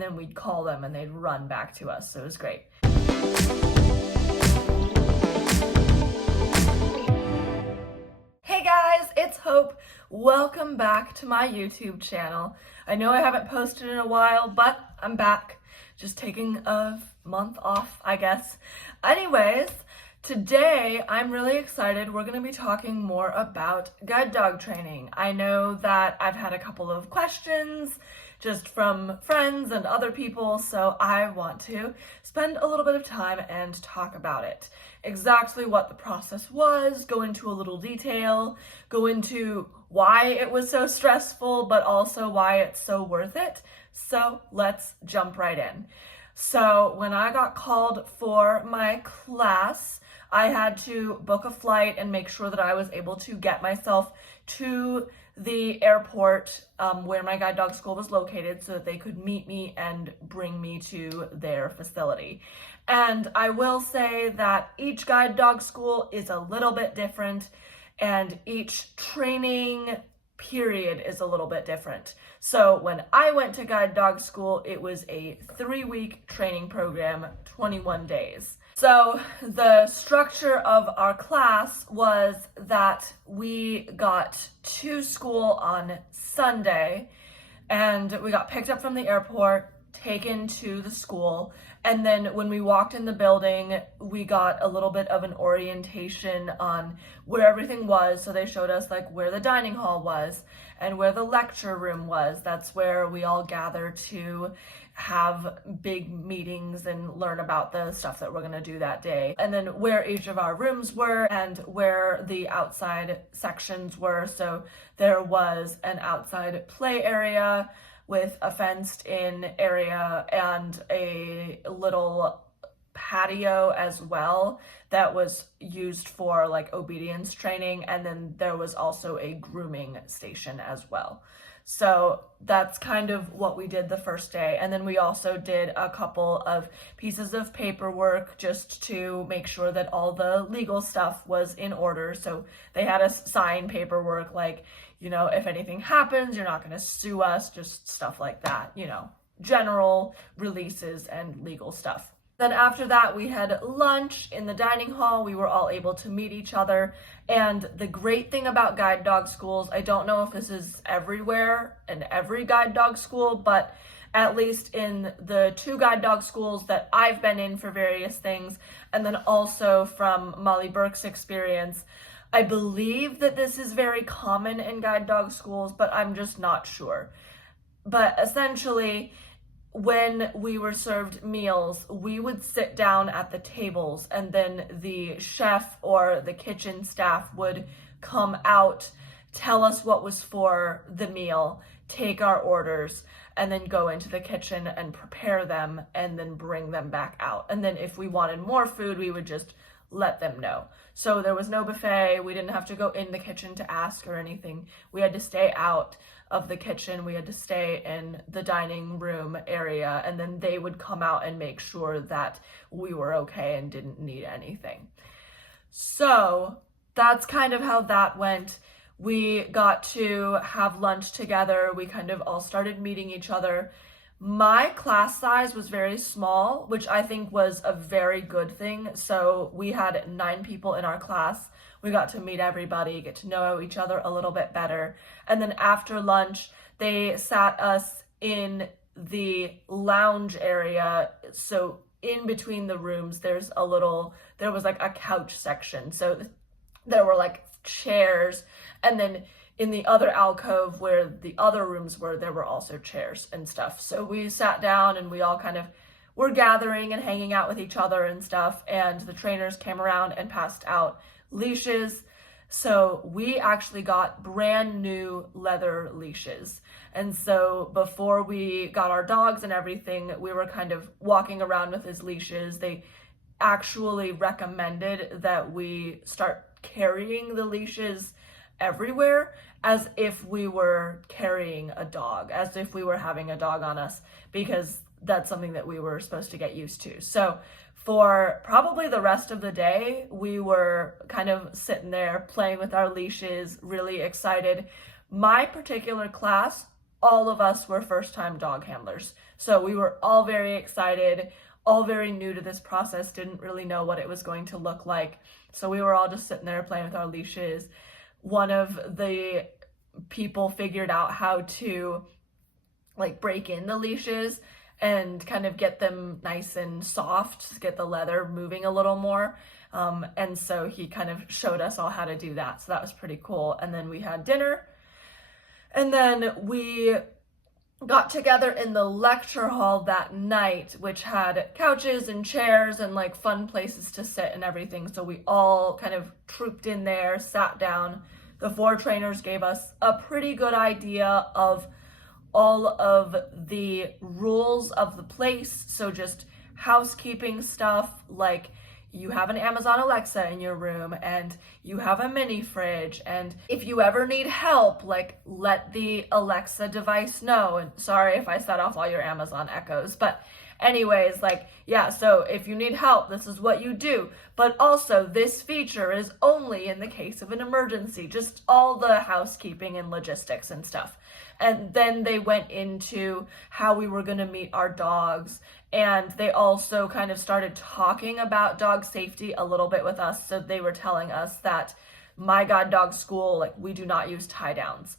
and then we'd call them and they'd run back to us. So it was great. Hey guys, it's Hope. Welcome back to my YouTube channel. I know I haven't posted in a while, but I'm back. Just taking a month off, I guess. Anyways, today I'm really excited. We're going to be talking more about guide dog training. I know that I've had a couple of questions just from friends and other people, so I want to spend a little bit of time and talk about it. Exactly what the process was, go into a little detail, go into why it was so stressful, but also why it's so worth it. So let's jump right in. So when I got called for my class, I had to book a flight and make sure that I was able to get myself to the airport where my guide dog school was located so that they could meet me and bring me to their facility. And I will say that each guide dog school is a little bit different and each training period is a little bit different. So when I went to guide dog school, it was a 3-week training program, 21 days. So the structure of our class was that we got to school on Sunday and we got picked up from the airport, taken to the school, and then when we walked in the building, we got a little bit of an orientation on where everything was. So they showed us like where the dining hall was and where the lecture room was. That's where we all gather to have big meetings and learn about the stuff that we're going to do that day. And then where each of our rooms were and where the outside sections were. So there was an outside play area with a fenced in area and a little patio as well that was used for like obedience training. And then there was also a grooming station as well. So that's kind of what we did the first day. And then we also did a couple of pieces of paperwork just to make sure that all the legal stuff was in order. So they had us sign paperwork like, you know, if anything happens, you're not going to sue us, just stuff like that, you know, general releases and legal stuff. Then after that, we had lunch in the dining hall. We were all able to meet each other. And the great thing about guide dog schools, I don't know if this is everywhere in every guide dog school, but at least in the 2 guide dog schools that I've been in for various things, and then also from Molly Burke's experience, I believe that this is very common in guide dog schools, but I'm just not sure. But essentially, when we were served meals, we would sit down at the tables and then the chef or the kitchen staff would come out, tell us what was for the meal, take our orders, and then go into the kitchen and prepare them and then bring them back out. And then if we wanted more food, we would just let them know. So there was no buffet. We didn't have to go in the kitchen to ask or anything. We had to stay out of the kitchen. We had to stay in the dining room area, and then they would come out and make sure that we were okay and didn't need anything. So that's kind of how that went. We got to have lunch together. We kind of all started meeting each other. My class size was very small, which I think was a very good thing. So we had 9 people in our class. We got to meet everybody, get to know each other a little bit better. And then after lunch, they sat us in the lounge area. So in between the rooms, there was like a couch section. So there were like chairs, and then in the other alcove where the other rooms were, there were also chairs and stuff. So we sat down and we all kind of were gathering and hanging out with each other and stuff. And the trainers came around and passed out leashes. So we actually got brand new leather leashes. And so before we got our dogs and everything, we were kind of walking around with his leashes. They actually recommended that we start carrying the leashes everywhere as if we were carrying a dog, as if we were having a dog on us, because that's something that we were supposed to get used to. So for probably the rest of the day, we were kind of sitting there playing with our leashes, really excited. My particular class all of us were first-time dog handlers. So we were all very excited, all very new to this process, didn't really know what it was going to look like. So we were all just sitting there playing with our leashes. One of the people figured out how to like break in the leashes and kind of get them nice and soft, to get the leather moving a little more. And so he kind of showed us all how to do that. So that was pretty cool. And then we had dinner. And then we got together in the lecture hall that night, which had couches and chairs and like fun places to sit and everything. So we all kind of trooped in there, sat down. The 4 trainers gave us a pretty good idea of all of the rules of the place. So just housekeeping stuff, like you have an Amazon Alexa in your room and you have a mini fridge, and if you ever need help, like let the Alexa device know. And sorry if I set off all your Amazon echoes, but anyways, like, yeah, so if you need help, this is what you do. But also, this feature is only in the case of an emergency, just all the housekeeping and logistics and stuff. And then they went into how we were going to meet our dogs. And they also kind of started talking about dog safety a little bit with us. So they were telling us that My God Dog School, like, we do not use tie downs.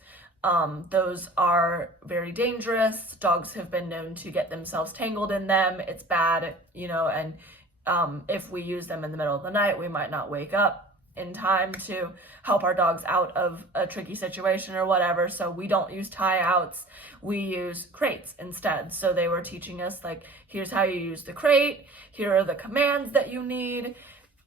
Those are very dangerous. Dogs have been known to get themselves tangled in them. It's bad, and if we use them in the middle of the night, we might not wake up in time to help our dogs out of a tricky situation or whatever. So we don't use tie outs. We use crates instead. So they were teaching us, like, here's how you use the crate. Here are the commands that you need,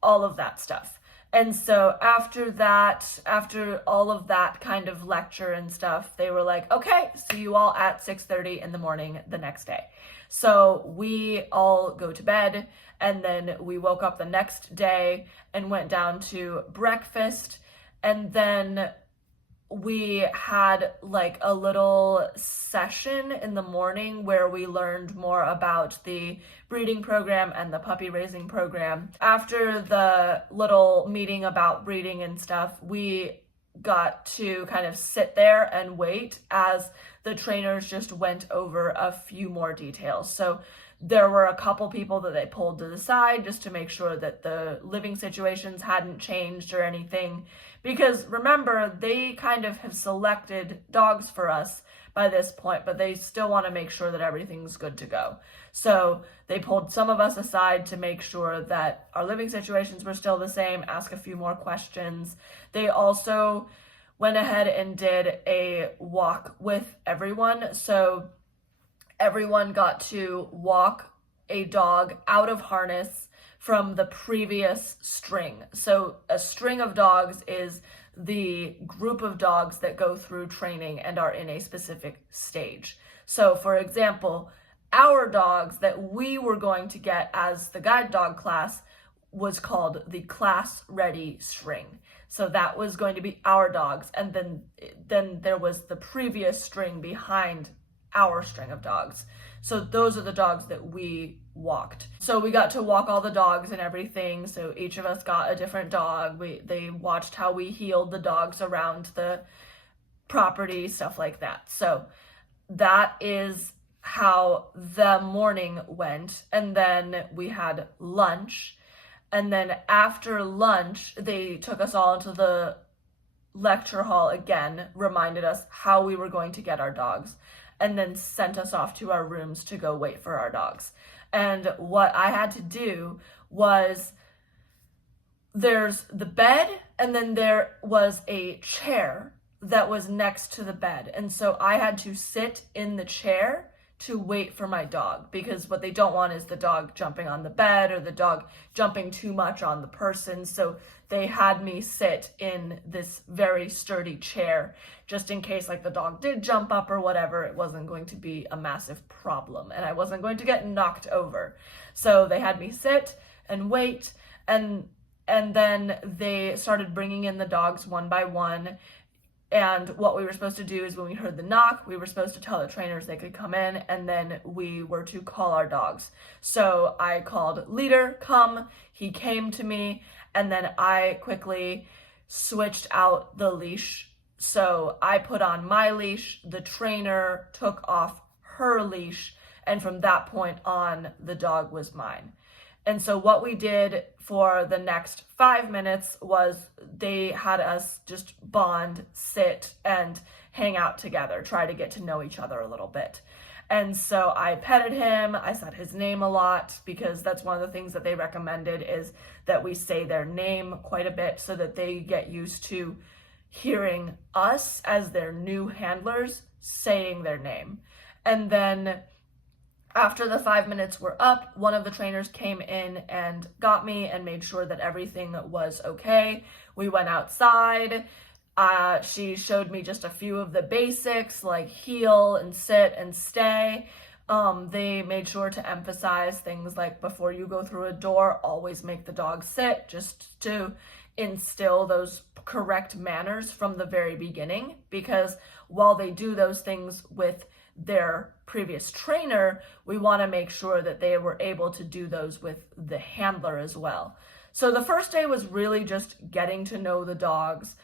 all of that stuff. And so after all of that kind of lecture and stuff, they were like, okay, see you all at 6:30 in the morning the next day. So we all go to bed, and then we woke up the next day and went down to breakfast. And then we had like a little session in the morning where we learned more about the breeding program and the puppy raising program. After the little meeting about breeding and stuff, we got to kind of sit there and wait as the trainers just went over a few more details. So there were a couple people that they pulled to the side just to make sure that the living situations hadn't changed or anything. Because remember, they kind of have selected dogs for us by this point, but they still want to make sure that everything's good to go. So they pulled some of us aside to make sure that our living situations were still the same, ask a few more questions. They also went ahead and did a walk with everyone. So everyone got to walk a dog out of harness from the previous string. So a string of dogs is the group of dogs that go through training and are in a specific stage. So for example, our dogs that we were going to get as the guide dog class was called the class ready string. So that was going to be our dogs. And then there was the previous string behind our string of dogs. So those are the dogs that we walked. So we got to walk all the dogs and everything. So each of us got a different dog. They watched how we healed the dogs around the property, stuff like that. So that is how the morning went. And then we had lunch. And then after lunch, they took us all into the lecture hall again, reminded us how we were going to get our dogs, and then sent us off to our rooms to go wait for our dogs. And what I had to do was, there's the bed, and then there was a chair that was next to the bed. And so I had to sit in the chair to wait for my dog, because what they don't want is the dog jumping on the bed or the dog jumping too much on the person. So they had me sit in this very sturdy chair just in case like the dog did jump up or whatever. It wasn't going to be a massive problem and I wasn't going to get knocked over. So they had me sit and wait, and then they started bringing in the dogs one by one. And what we were supposed to do is, when we heard the knock, we were supposed to tell the trainers they could come in, and then we were to call our dogs. So I called Leader, come, he came to me, and then I quickly switched out the leash So I put on my leash, the trainer took off her leash, and from that point on, the dog was mine. And so what we did for the next 5 minutes was they had us just bond, sit, and hang out together, try to get to know each other a little bit. And so I petted him, I said his name a lot, because that's one of the things that they recommended, is that we say their name quite a bit so that they get used to hearing us as their new handlers saying their name. And then after the 5 minutes were up, one of the trainers came in and got me and made sure that everything was okay. We went outside. She showed me just a few of the basics, like heel and sit and stay. They made sure to emphasize things like, before you go through a door, always make the dog sit, just to instill those correct manners from the very beginning. Because while they do those things with their previous trainer, we want to make sure that they were able to do those with the handler as well. So the first day was really just getting to know the dogs,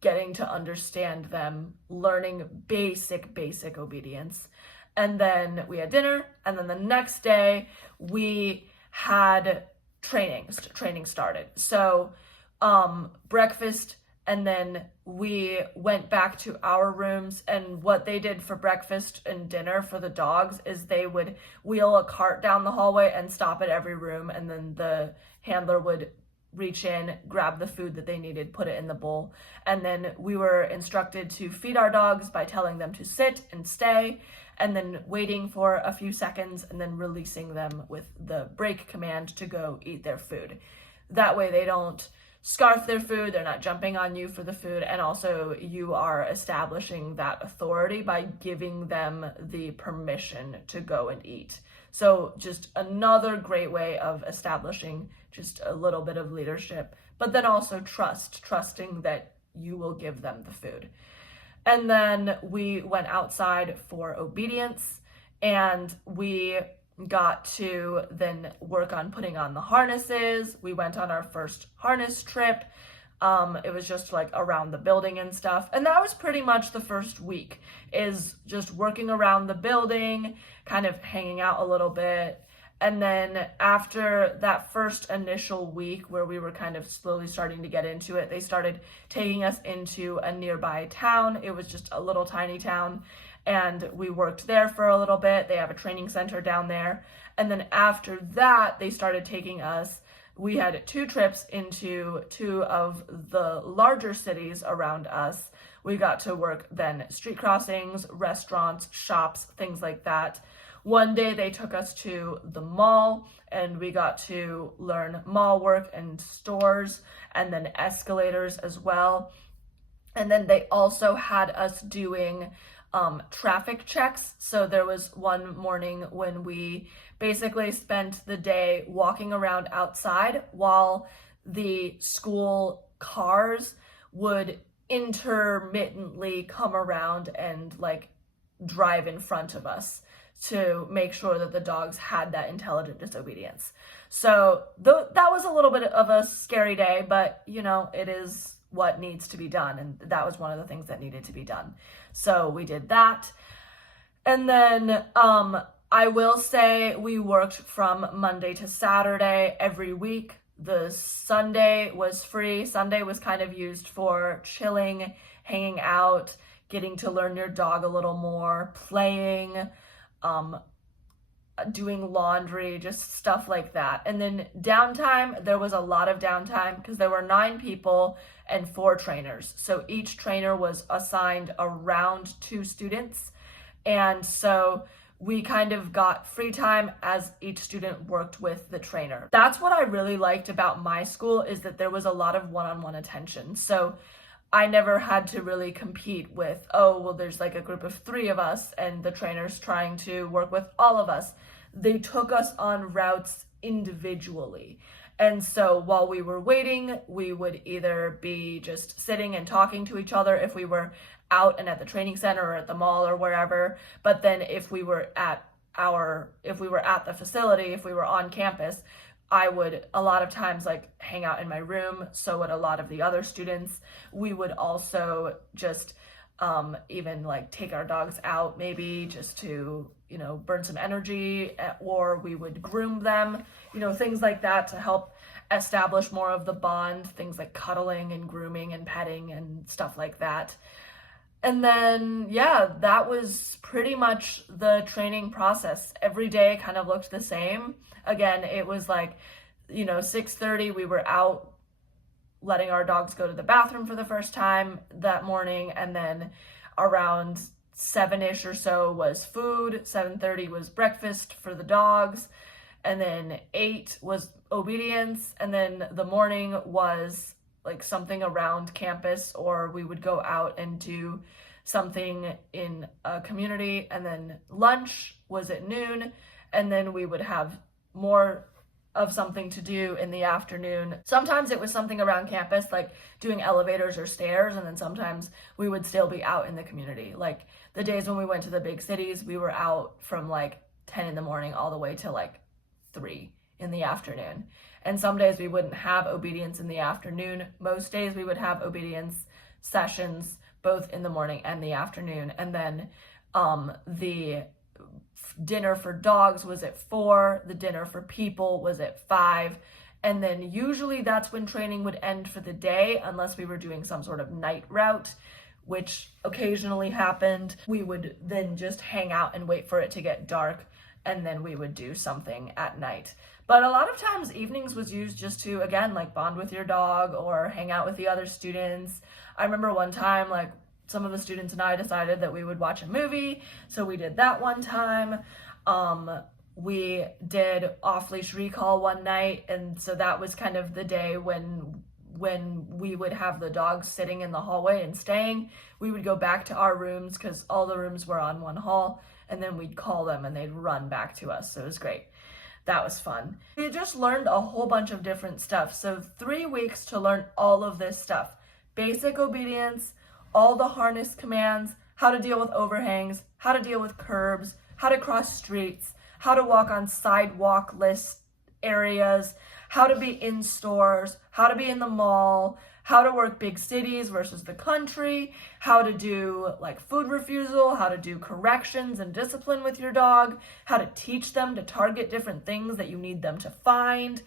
getting to understand them, learning basic obedience. And then we had dinner, and then the next day we had training started. So breakfast, and then we went back to our rooms, and what they did for breakfast and dinner for the dogs is they would wheel a cart down the hallway and stop at every room, and then the handler would reach in, grab the food that they needed, put it in the bowl, and then we were instructed to feed our dogs by telling them to sit and stay, and then waiting for a few seconds, and then releasing them with the break command to go eat their food. That way they don't scarf their food, they're not jumping on you for the food, and also you are establishing that authority by giving them the permission to go and eat. So just another great way of establishing just a little bit of leadership, but then also trusting that you will give them the food. And then we went outside for obedience, and we got to then work on putting on the harnesses. We went on our first harness trip. It was just like around the building and stuff. And that was pretty much the first week, is just working around the building, kind of hanging out a little bit. And then after that first initial week where we were kind of slowly starting to get into it, they started taking us into a nearby town. It was just a little tiny town, and we worked there for a little bit. They have a training center down there. And then after that, they started taking us, we had 2 trips into 2 of the larger cities around us. We got to work then street crossings, restaurants, shops, things like that. One day they took us to the mall, and we got to learn mall work and stores, and then escalators as well. And then they also had us doing traffic checks. So there was one morning when we basically spent the day walking around outside while the school cars would intermittently come around and like drive in front of us to make sure that the dogs had that intelligent disobedience. So that was a little bit of a scary day, but you know, it is what needs to be done, and that was one of the things that needed to be done. So we did that. And then I will say we worked from Monday to Saturday every week. The Sunday was free. Sunday was kind of used for chilling, hanging out, getting to learn your dog a little more, playing, doing laundry, just stuff like that. And then downtime, there was a lot of downtime because there were 9 people and 4 trainers. So each trainer was assigned around 2 students. And so we kind of got free time as each student worked with the trainer. That's what I really liked about my school, is that there was a lot of one-on-one attention. So I never had to really compete with, oh, well, there's like a group of 3 of us and the trainer's trying to work with all of us. They took us on routes individually. And so while we were waiting, we would either be just sitting and talking to each other if we were out and at the training center or at the mall or wherever. But then if we were at the facility, if we were on campus, I would a lot of times like hang out in my room. So would a lot of the other students. We would also just even like take our dogs out maybe just to, burn some energy, or we would groom them, things like that to help establish more of the bond, things like cuddling and grooming and petting and stuff like that. And then, yeah, that was pretty much the training process. Every day kind of looked the same. Again, it was like, 6:30, we were out letting our dogs go to the bathroom for the first time that morning. And then around 7-ish or so was food. 7:30 was breakfast for the dogs. And then 8 was obedience. And then the morning was like something around campus, or we would go out and do something in a community. And then lunch was at noon, and then we would have more of something to do in the afternoon. Sometimes it was something around campus, like doing elevators or stairs, and then sometimes we would still be out in the community. Like the days when we went to the big cities, we were out from like 10 in the morning all the way to like 3 in the afternoon. And some days we wouldn't have obedience in the afternoon. Most days we would have obedience sessions both in the morning and the afternoon. And then the dinner for dogs was at 4, the dinner for people was at 5. And then usually that's when training would end for the day, unless we were doing some sort of night route, which occasionally happened. We would then just hang out and wait for it to get dark, and then we would do something at night. But a lot of times evenings was used just to, again, like bond with your dog or hang out with the other students. I remember one time, like some of the students and I decided that we would watch a movie. So we did that one time. We did off-leash recall one night. And so that was kind of the day when we would have the dogs sitting in the hallway and staying. We would go back to our rooms because all the rooms were on one hall, and then we'd call them and they'd run back to us. So it was great. That was fun. We just learned a whole bunch of different stuff. So 3 weeks to learn all of this stuff. Basic obedience, all the harness commands, how to deal with overhangs, how to deal with curbs, how to cross streets, how to walk on sidewalk-less areas, how to be in stores, how to be in the mall, how to work big cities versus the country, how to do like food refusal, how to do corrections and discipline with your dog, how to teach them to target different things that you need them to find.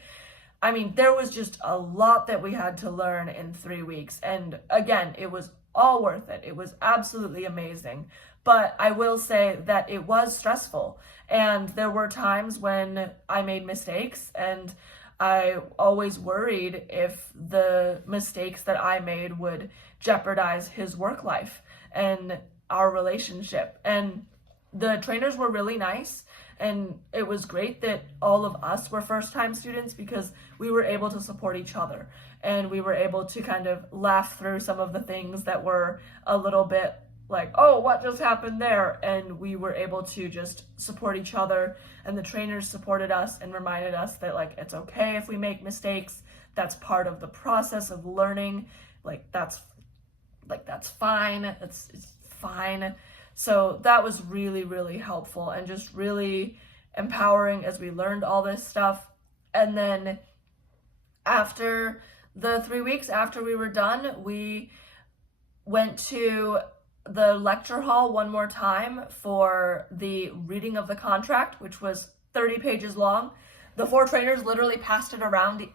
I mean, there was just a lot that we had to learn in 3 weeks. And again, it was all worth it. It was absolutely amazing. But I will say that it was stressful. And there were times when I made mistakes, and I always worried if the mistakes that I made would jeopardize his work life and our relationship. And the trainers were really nice, and it was great that all of us were first-time students because we were able to support each other, and we were able to kind of laugh through some of the things that were a little bit like, oh, what just happened there? And we were able to just support each other, and the trainers supported us and reminded us that like, it's okay if we make mistakes. That's part of the process of learning. That's fine. It's fine. So that was really, really helpful and just really empowering as we learned all this stuff. And then after the 3 weeks after we were done, we went to the lecture hall one more time for the reading of the contract, which was 30 pages long. The 4 trainers literally passed it around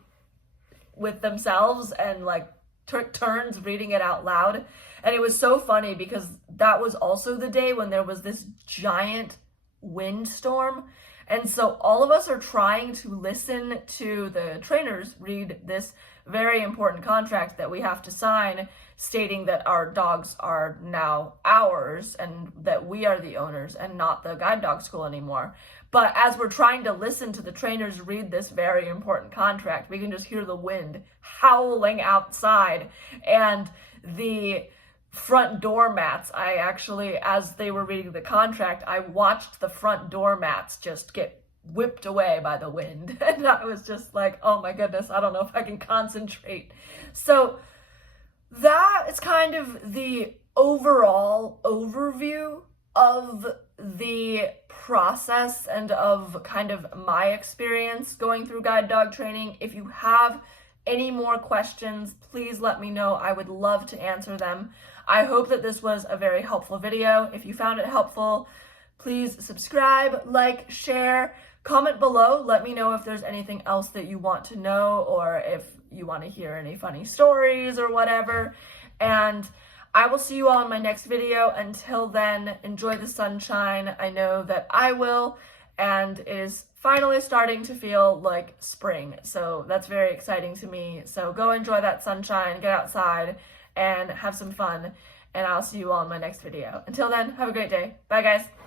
with themselves and like took turns reading it out loud. And it was so funny because that was also the day when there was this giant windstorm. And so all of us are trying to listen to the trainers read this very important contract that we have to sign, stating that our dogs are now ours and that we are the owners and not the guide dog school anymore. But as we're trying to listen to the trainers read this very important contract, we can just hear the wind howling outside, and the front door mats, I actually, as they were reading the contract, I watched the front door mats just get whipped away by the wind. And I was just like, oh my goodness, I don't know if I can concentrate. So that is kind of the overall overview of the process and of kind of my experience going through guide dog training. If you have any more questions, please let me know. I would love to answer them. I hope that this was a very helpful video. If you found it helpful, please subscribe, like, share, comment below. Let me know if there's anything else that you want to know, or if you want to hear any funny stories or whatever. And I will see you all in my next video. Until then, enjoy the sunshine. I know that I will, and it is finally starting to feel like spring. So that's very exciting to me. So go enjoy that sunshine, get outside, and have some fun. And I'll see you all in my next video. Until then, have a great day. Bye, guys.